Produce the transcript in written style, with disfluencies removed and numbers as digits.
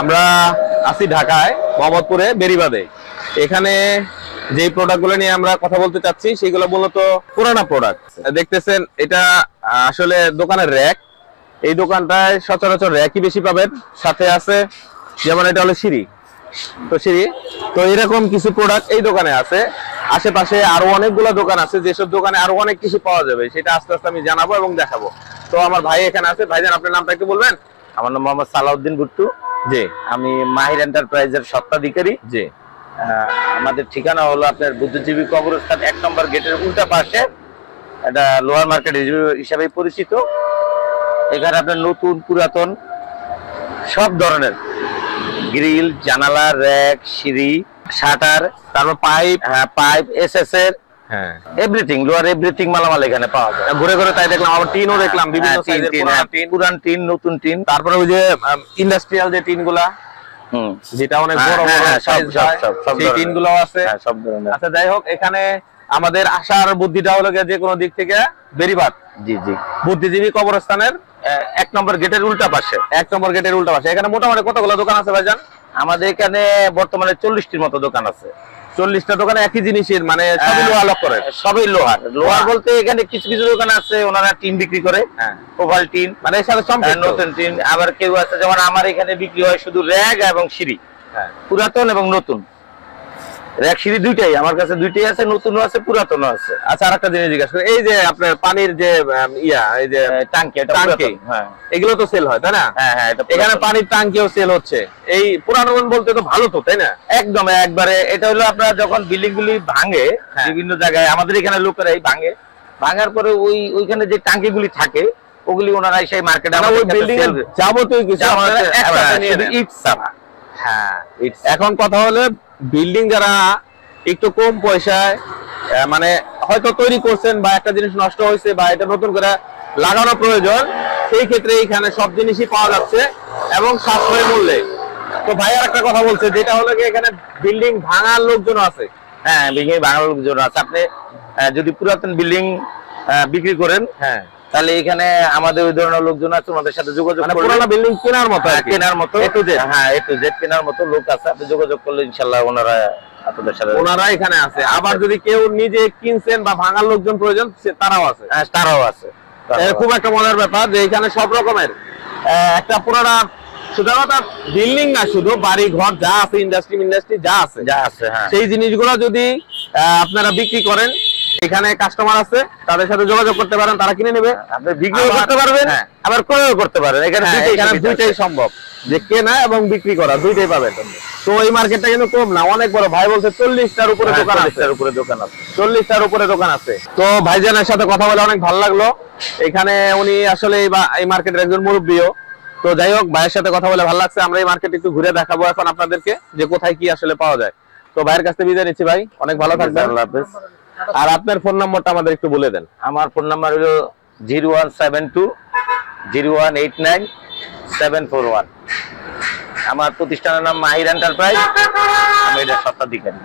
আমরা আছি ঢাকায় মোহাম্মদপুরে বেরিবাদে। এখানে যে প্রোডাক্টগুলো নিয়ে আমরা কথা বলতে চাচ্ছি সেগুলো মূলত পুরানা প্রোডাক্ট। দেখতেছেন এটা আসলে দোকানের র‍্যাক। এই দোকানটায় সচরাচর র‍্যাকই বেশি পাবেন, সাথে আছে যেমন এটা হলো সিঁড়ি। তো এরকম কিছু প্রোডাক্ট এই দোকানে আছে। আশেপাশে আরো অনেকগুলো দোকান আছে, যেসব দোকানে আরো অনেক কিছু পাওয়া যাবে সেটা আস্তে আস্তে আমি জানাবো এবং দেখাবো। তো আমার ভাই এখানে আছে। ভাইজান, আপনার নামটা একটু বলবেন? আমার নাম মোহাম্মদ সালাউদ্দিন ভুট্টু। জি। আমি মাহির এন্টারপ্রাইজের স্বত্বাধিকারী। জি। আমাদের ঠিকানা হলো আপনার বুদ্ধিজীবী কবরস্থান 1 নম্বর গেটের উল্টা পাশে। এটা লোয়ার মার্কেট হিসাবে পরিচিত। এখানে আপনার নতুন পুরাতন সব ধরনের গ্রিল, জানালা, র‍্যাক, সিঁড়ি, শাটার, তারপর পাইপ, এসএস এর এভরিথিং, লোয়ার এভরিথিং মালামাল এখানে পাওয়া যায়। ঘুরে ঘুরে তাই দেখলাম, আবার টিনও দেখলাম, বিভিন্ন সাইজের পুরান টিন, নতুন টিন, তারপরে ওই যে ইন্ডাস্ট্রিয়াল যে টিনগুলা, যেটা অনেক বড় বড় সাইজ হয়, সেই টিনগুলোও আছে। সব ধরনের। আচ্ছা, যাই হোক, এখানে আমাদের আসার বুদ্ধিটা হলো যে কোনো দিক থেকে বেরিবাদ জি জি বুদ্ধিজীবী কবরস্থানের 1 নম্বর গেটের উল্টা পাশে। 1 নম্বর গেটের উল্টা পাশে। এখানে মোটামুটি কতগুলো দোকান আছে ভাইজান? আমাদের এখানে বর্তমানে 40টির মতো দোকান আছে। 40টা দোকানে একই জিনিসের, মানে সবই লোহা লক করে? সবই লোহার বলতে এখানে কিছু কিছু দোকান আছে ওনারা টিন বিক্রি করে, ওভাল টিন, মানে এর সাথে সম্পৃক্ত নতুন টিন। আবার কেউ আছে, যেমন আমার এখানে বিক্রি হয় শুধু র‍্যাক এবং সিঁড়ি, পুরাতন এবং নতুন। র‍্যাক সিঁড়ি দুইটাই আমার কাছে, দুইটাই আছে, নতুনও আছে পুরাতনও আছে। আচ্ছা, আরেকটা জিনিস জিজ্ঞাসা করি, এই যে আপনার পানির যে এই যে ট্যাঙ্কি, এটা ট্যাঙ্কি, এগুলো তো সেল হয় তাই না? হ্যাঁ, এখানে পানির ট্যাঙ্কিও সেল হচ্ছে। এই পুরানো বলতে তো ভালো তো, তাই না? একদম একবারে। এটা হলো আপনার যখন বিল্ডিং গুলি ভাঙে বিভিন্ন জায়গায়, আমাদের এখানে লোকেরাই ভাঙার পরে ওইখানে যে ট্যাঙ্কি গুলি থাকে ওগুলি ওনারা সেই মার্কেটে ওই বিল্ডিং এর যাবতীয় কিছু ইট ছাড়া। হ্যাঁ, এখন কথা হলো বিল্ডিং যারা একটু কম পয়সায় মানে হয়তো তৈরি করছেন, বা একটা জিনিস নষ্ট হয়েছে বা এটা নতুন করে লাগানো প্রয়োজন, সেই ক্ষেত্রে এখানে সব জিনিসই পাওয়া যাচ্ছে এবং সাশ্রয়ী মূল্যে। তো ভাই আর একটা কথা বলছে, যেটা হলো কি এখানে বিল্ডিং ভাঙার লোকজন আছে। হ্যাঁ, বিল্ডিং ভাঙার লোকজন আছে। আপনি যদি পুরাতন বিল্ডিং বিক্রি করেন, তাহলে এখানে আমাদের ওই ধরনের লোকজন আছে, ওনাদের সাথে যোগাযোগ করলে পুরোনো বিল্ডিং কেনার মতো, কেনার মতো A to Z, A to Z কেনার মতো লোক আছে। আপনি যোগাযোগ করলে ইনশাআল্লাহ ওনারা এখানে আছে। আবার যদি কেউ নিজে কিনছেন বা ভাঙার লোকজন প্রয়োজন, তারাও আছে। খুব একটা মজার ব্যাপার যে এখানে সব রকমের একটা পুরোনো, শুধুমাত্র বিল্ডিং না, শুধু বাড়ি ঘর যা আছে, ইন্ডাস্ট্রি যা আছে, সেই জিনিসগুলো যদি আপনারা বিক্রি করেন, এখানে কাস্টমার আছে, তাদের সাথে যোগাযোগ করতে পারেন, তারা কিনে নেবে। আপনি বিক্রিও করতে পারবেন, আবার ক্রয়ও করতে পারেন। এখানে দুইটাই সম্ভব, যে কেনা এবং বিক্রি করা দুইটাই পাবেন। তো এই মার্কেটটা কিন্তু কম না, অনেক বড়। ভাই বলছে 40টার উপরে দোকান আছে। 40টার উপরে দোকান আছে। তো ভাইজানের সাথে কথা বলে অনেক ভালো লাগলো। এখানে উনি আসলে এই মার্কেটের একজন মুরব্বিও। তো যাই হোক, ভাইয়ের সাথে কথা বলে ভালো লাগছে। আমরা এই মার্কেট একটু ঘুরে দেখাবো এখন আপনাদেরকে, যে কোথায় কি আসলে পাওয়া যায়। তো ভাইয়ের কাছ থেকে বিদায় নিচ্ছি। ভাই, অনেক ভালো থাকবেন। আল্লাহ হাফেজ। আর আপনার ফোন নাম্বারটা আমাদের একটু বলে দেন। আমার ফোন নাম্বার হলো 0172018741। আমার প্রতিষ্ঠানের নাম মাহির এন্টারপ্রাইজ। আমি এটা স্বত্বাধিকারী।